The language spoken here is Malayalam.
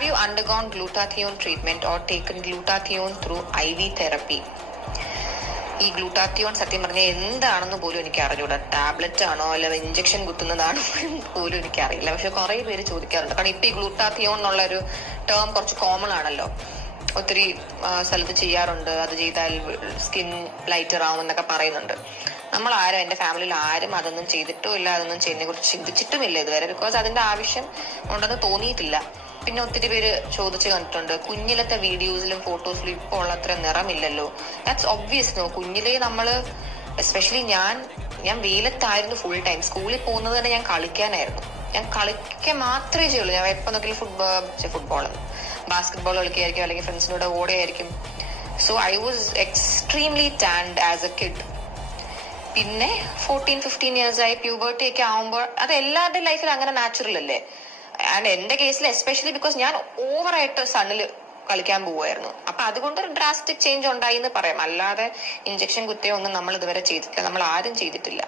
Have you undergone glutathione treatment or taken glutathione through IV therapy? ഈ ഗ്ലൂട്ടാത്തിയോൺ സത്യം പറഞ്ഞാൽ എന്താണെന്ന് പോലും എനിക്ക് അറിഞ്ഞൂടാ. ടാബ്ലറ്റ് ആണോ അല്ല ഇഞ്ചക്ഷൻ കുത്തുന്നതാണോ പോലും എനിക്കറിയില്ല. പക്ഷെ കുറെ പേര് ചോദിക്കാറുണ്ട്. കാരണം ഇപ്പൊ ഈ ഗ്ലൂട്ടാത്തിയോൺ എന്നുള്ള ഒരു ടേം കുറച്ച് കോമൺ ആണല്ലോ. ഒത്തിരി സ്ഥലത്ത് ചെയ്യാറുണ്ട്. അത് ചെയ്താൽ സ്കിൻ ലൈറ്റർ ആവും എന്നൊക്കെ പറയുന്നുണ്ട്. നമ്മൾ ആരും എന്റെ ഫാമിലിയിൽ ആരും അതൊന്നും ചെയ്തിട്ടും ഇല്ല, അതൊന്നും ചെയ്യുന്നതിനെ കുറിച്ച് ചിന്തിച്ചിട്ടുമില്ല ഇതുവരെ. ബിക്കോസ് അതിന്റെ ആവശ്യം ഉണ്ടെന്ന് തോന്നിയിട്ടില്ല. പിന്നെ ഒത്തിരി പേര് ചോദിച്ചു കണ്ടിട്ടുണ്ട്, കുഞ്ഞിലത്തെ വീഡിയോസിലും ഫോട്ടോസിലും ഇപ്പോൾ ഉള്ള അത്ര നിറമില്ലല്ലോ. That's obvious. കുഞ്ഞിലേ നമ്മള് എസ്പെഷ്യലി ഞാൻ വെയിലത്തായിരുന്നു ഫുൾ ടൈം. സ്കൂളിൽ പോകുന്നത് തന്നെ ഞാൻ കളിക്കാനായിരുന്നു. ഞാൻ കളിക്കാൻ മാത്രമേ ചെയ്യുള്ളൂ. ഞാൻ എപ്പോൾ നോക്കിയാലും ഫുട്ബോൾ ബാസ്കറ്റ്ബോൾ കളിക്കുകയായിരിക്കും, അല്ലെങ്കിൽ ഫ്രണ്ട്സിനോട് ഓടുകയായിരിക്കും. So I was extremely tanned as a kid. പിന്നെ 14-15 ഇയേഴ്സ് ആയി പ്യൂബർട്ടി ഒക്കെ ആവുമ്പോൾ അത് എല്ലാവരുടെയും ലൈഫിൽ അങ്ങനെ നാച്ചുറൽ അല്ലേ. ആൻഡ് എന്റെ കേസിൽ എസ്പെഷ്യലി ബിക്കോസ് ഞാൻ ഓവറായിട്ട് സണ്ണിൽ കളിക്കാൻ പോവുമായിരുന്നു. അപ്പൊ അതുകൊണ്ട് ഒരു ഡ്രാസ്റ്റിക് ചേഞ്ച് ഉണ്ടായി എന്ന് പറയാം. അല്ലാതെ ഇഞ്ചക്ഷൻ കുത്തിയോ ഒന്നും നമ്മൾ ഇതുവരെ ചെയ്തിട്ടില്ല. നമ്മൾ ആരും ചെയ്തിട്ടില്ല.